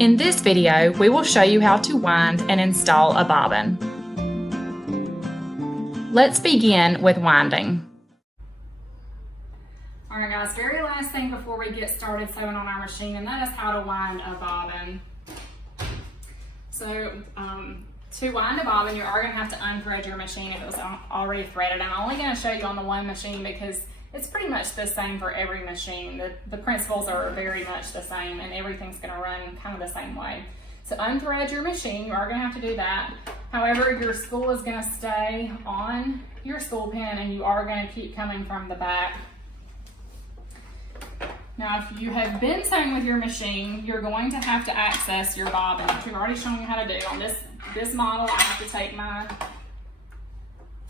In this video, we will show you how to wind and install a bobbin. Let's begin with winding. Alright guys, very last thing before we get started sewing on our machine, and that is how to wind a bobbin. So to wind a bobbin, you are going to have to unthread your machine if it was already threaded. I'm only going to show you on the one machine because it's pretty much the same for every machine. The principles are very much the same and everything's going to run kind of the same way. So unthread your machine, you are going to have to do that. However, your spool is going to stay on your spool pin and you are going to keep coming from the back. Now, if you have been sewing with your machine, you're going to have to access your bobbin, which we've already shown you how to do. On this model, I have to take my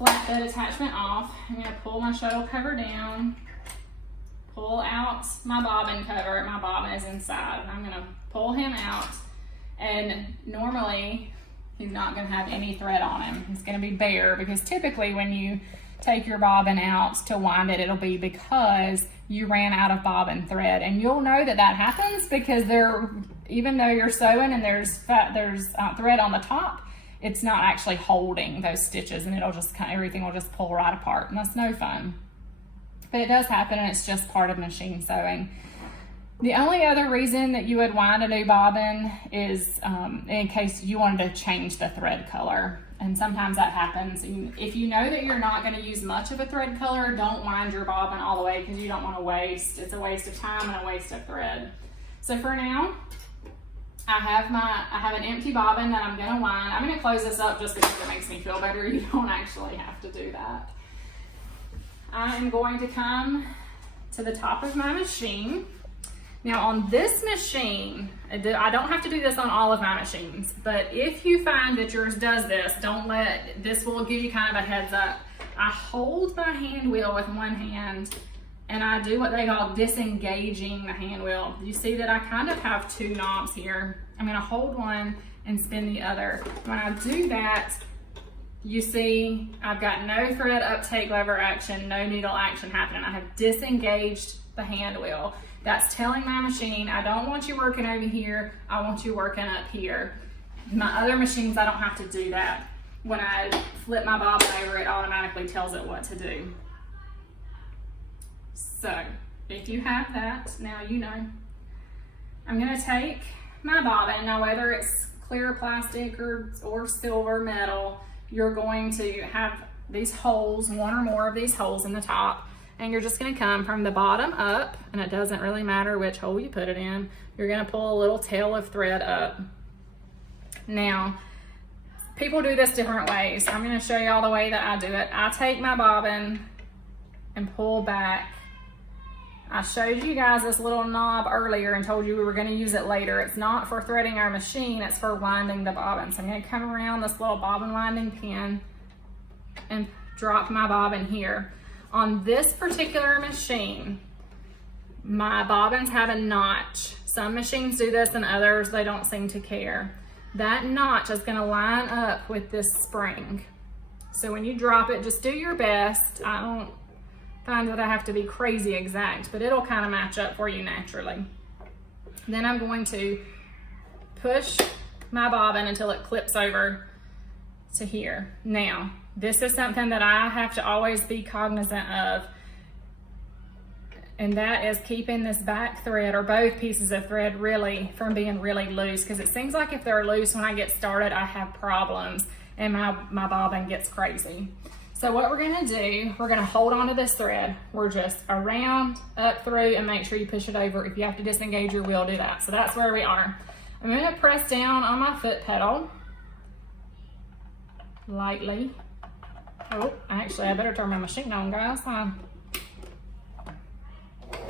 flatbed attachment off. I'm going to pull my shuttle cover down, pull out my bobbin cover. My bobbin is inside. And I'm going to pull him out, and normally he's not going to have any thread on him. He's going to be bare because typically when you take your bobbin out to wind it, it'll be because you ran out of bobbin thread, and you'll know that that happens because even though you're sewing and there's thread on the top, it's not actually holding those stitches, and everything will just pull right apart, and that's no fun. But it does happen, and it's just part of machine sewing. The only other reason that you would wind a new bobbin is in case you wanted to change the thread color. And sometimes that happens. If you know that you're not going to use much of a thread color, don't wind your bobbin all the way because you don't want to waste. It's a waste of time and a waste of thread. So for now, I have an empty bobbin that I'm going to wind. I'm going to close this up just because it makes me feel better. You don't actually have to do that. I am going to come to the top of my machine. Now on this machine, I don't have to do this on all of my machines, but if you find that yours does this, this will give you kind of a heads up. I hold my hand wheel with one hand and I do what they call disengaging the hand wheel. You see that I kind of have two knobs here. I'm gonna hold one and spin the other. When I do that, you see I've got no thread uptake lever action, no needle action happening. I have disengaged the hand wheel. That's telling my machine, I don't want you working over here, I want you working up here. My other machines, I don't have to do that. When I flip my bobbin over, it automatically tells it what to do. So, if you have that, now you know. I'm gonna take my bobbin, now whether it's clear plastic or silver metal, you're going to have these holes, one or more of these holes in the top, and you're just gonna come from the bottom up, and it doesn't really matter which hole you put it in. You're gonna pull a little tail of thread up. Now, people do this different ways. I'm gonna show you all the way that I do it. I take my bobbin and pull back. I showed you guys this little knob earlier and told you we were gonna use it later. It's not for threading our machine, it's for winding the bobbin. So I'm gonna come around this little bobbin winding pin and drop my bobbin here. On this particular machine, my bobbins have a notch. Some machines do this and others, they don't seem to care. That notch is gonna line up with this spring. So when you drop it, just do your best. I don't find that I have to be crazy exact, but it'll kind of match up for you naturally. Then I'm going to push my bobbin until it clips over to here. Now, this is something that I have to always be cognizant of, and that is keeping this back thread, or both pieces of thread, really from being really loose, because it seems like if they're loose when I get started, I have problems and my bobbin gets crazy. So what we're gonna do, we're gonna hold on to this thread. We're just around, up through, and make sure you push it over. If you have to disengage your wheel, do that. So that's where we are. I'm gonna press down on my foot pedal lightly. Oh, actually, I better turn my machine on, guys. I'm gonna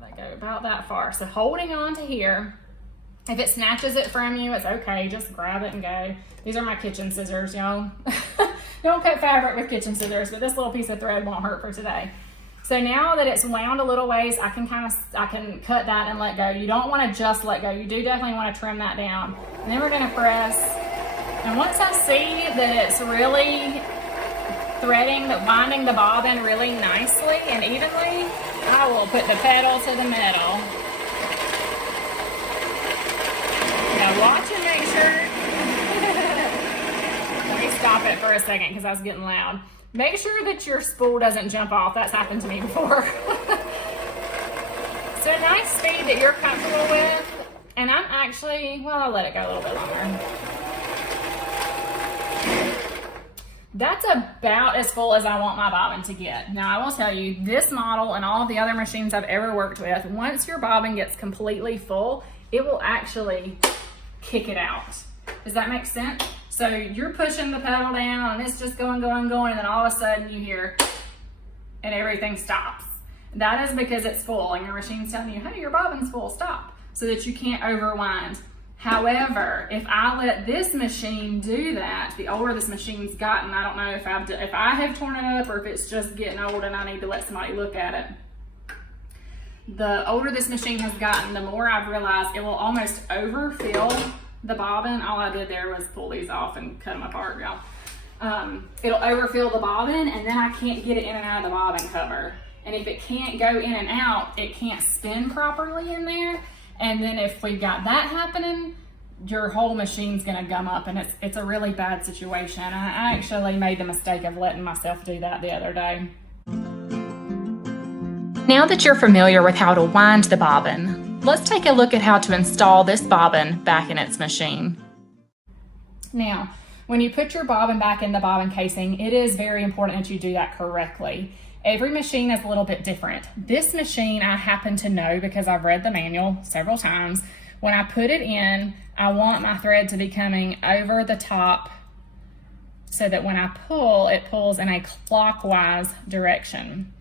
let that go about that far. So holding on to here. If it snatches it from you, it's okay. Just grab it and go. These are my kitchen scissors, y'all. Don't cut fabric with kitchen scissors, but this little piece of thread won't hurt for today. So now that it's wound a little ways, I can cut that and let go. You don't want to just let go. You do definitely want to trim that down. And then we're going to press. And once I see that it's really winding the bobbin really nicely and evenly, I will put the pedal to the metal watch and make sure. Let me stop it for a second because I was getting loud. Make sure that your spool doesn't jump off. That's happened to me before. So a nice speed that you're comfortable with. And I'm actually, well, I'll let it go a little bit longer. That's about as full as I want my bobbin to get. Now I will tell you, this model and all of the other machines I've ever worked with, once your bobbin gets completely full, it will actually kick it out. Does that make sense? So you're pushing the pedal down and it's just going, going, going, and then all of a sudden you hear, and everything stops. That is because it's full and your machine's telling you, hey, your bobbin's full, stop, so that you can't overwind. However, if I let this machine do that, the older this machine's gotten, I don't know if I have torn it up or if it's just getting old and I need to let somebody look at it. The older this machine has gotten, the more I've realized it will almost overfill the bobbin. All I did there was pull these off and cut them apart, y'all. It'll overfill the bobbin and then I can't get it in and out of the bobbin cover. And if it can't go in and out, it can't spin properly in there. And then if we've got that happening, your whole machine's gonna gum up and it's a really bad situation. I actually made the mistake of letting myself do that the other day. Now that you're familiar with how to wind the bobbin, let's take a look at how to install this bobbin back in its machine. Now, when you put your bobbin back in the bobbin casing, it is very important that you do that correctly. Every machine is a little bit different. This machine I happen to know because I've read the manual several times. When I put it in, I want my thread to be coming over the top so that when I pull, it pulls in a clockwise direction.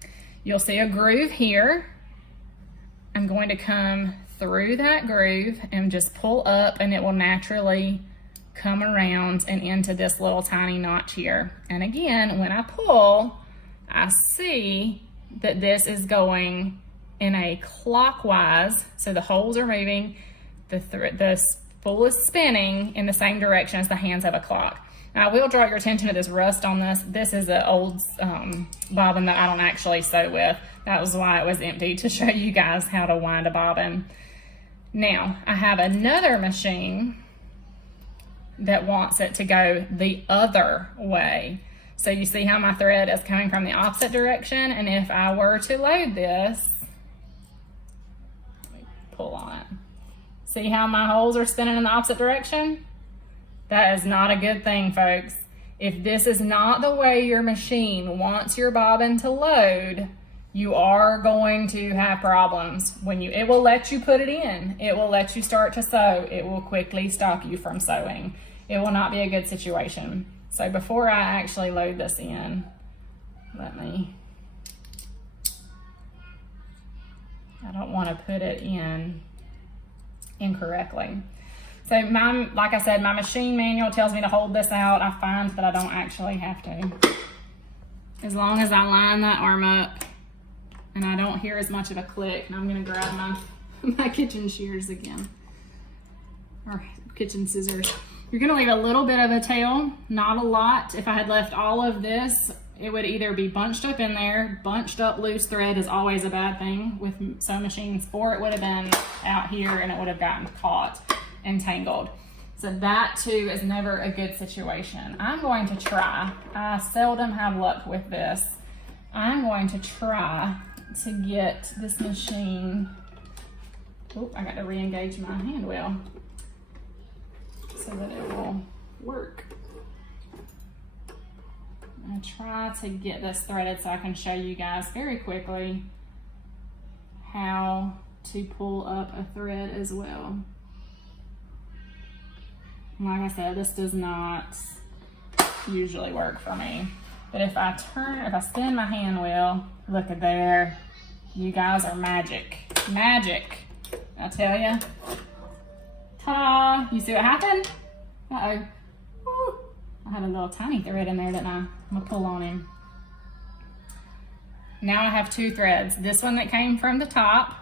You'll see a groove here. I'm going to come through that groove and just pull up and it will naturally come around and into this little tiny notch here. And again, when I pull, I see that this is going in a clockwise, so the holes are moving, the spool is spinning in the same direction as the hands of a clock. Now I will draw your attention to this rust on this. This is an old bobbin that I don't actually sew with. That was why it was empty, to show you guys how to wind a bobbin. Now I have another machine that wants it to go the other way. So you see how my thread is coming from the opposite direction, and if I were to load this, let me pull on it. See how my holes are spinning in the opposite direction? That is not a good thing, folks. If this is not the way your machine wants your bobbin to load, you are going to have problems. It will let you put it in. It will let you start to sew. It will quickly stop you from sewing. It will not be a good situation. So before I actually load this in, I don't want to put it in incorrectly. So like I said, my machine manual tells me to hold this out. I find that I don't actually have to. As long as I line that arm up and I don't hear as much of a click. And I'm gonna grab my kitchen shears again, or kitchen scissors. You're gonna leave a little bit of a tail, not a lot. If I had left all of this, it would either be bunched up in there. Bunched up loose thread is always a bad thing with sewing machines, or it would have been out here and it would have gotten caught and tangled. So that too is never a good situation. I'm going to try, I seldom have luck with this. I'm going to try to get this machine, oh, I got to re-engage my hand wheel so that it will work. I'm gonna try to get this threaded so I can show you guys very quickly how to pull up a thread as well. Like I said, this does not usually work for me. But if I spin my hand wheel, look at there, you guys are magic. Magic, I tell ya. Ta-da! You see what happened? Uh-oh. Woo. I had a little tiny thread in there, didn't I? I'm gonna pull on him. Now I have two threads. This one that came from the top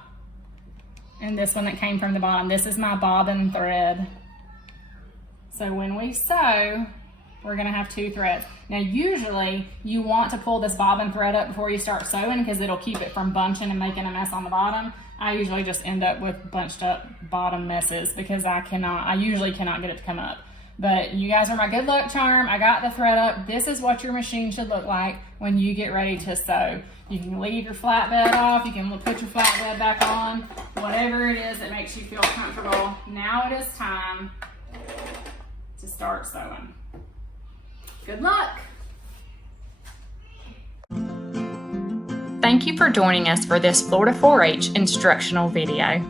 and this one that came from the bottom. This is my bobbin thread. So when we sew, we're gonna have two threads. Now usually you want to pull this bobbin thread up before you start sewing because it'll keep it from bunching and making a mess on the bottom. I usually just end up with bunched up bottom messes because I usually cannot get it to come up. But you guys are my good luck charm. I got the thread up. This is what your machine should look like when you get ready to sew. You can leave your flatbed off. You can put your flatbed back on. Whatever it is that makes you feel comfortable. Now it is time to start sewing. Good luck. Thank you for joining us for this Florida 4-H instructional video.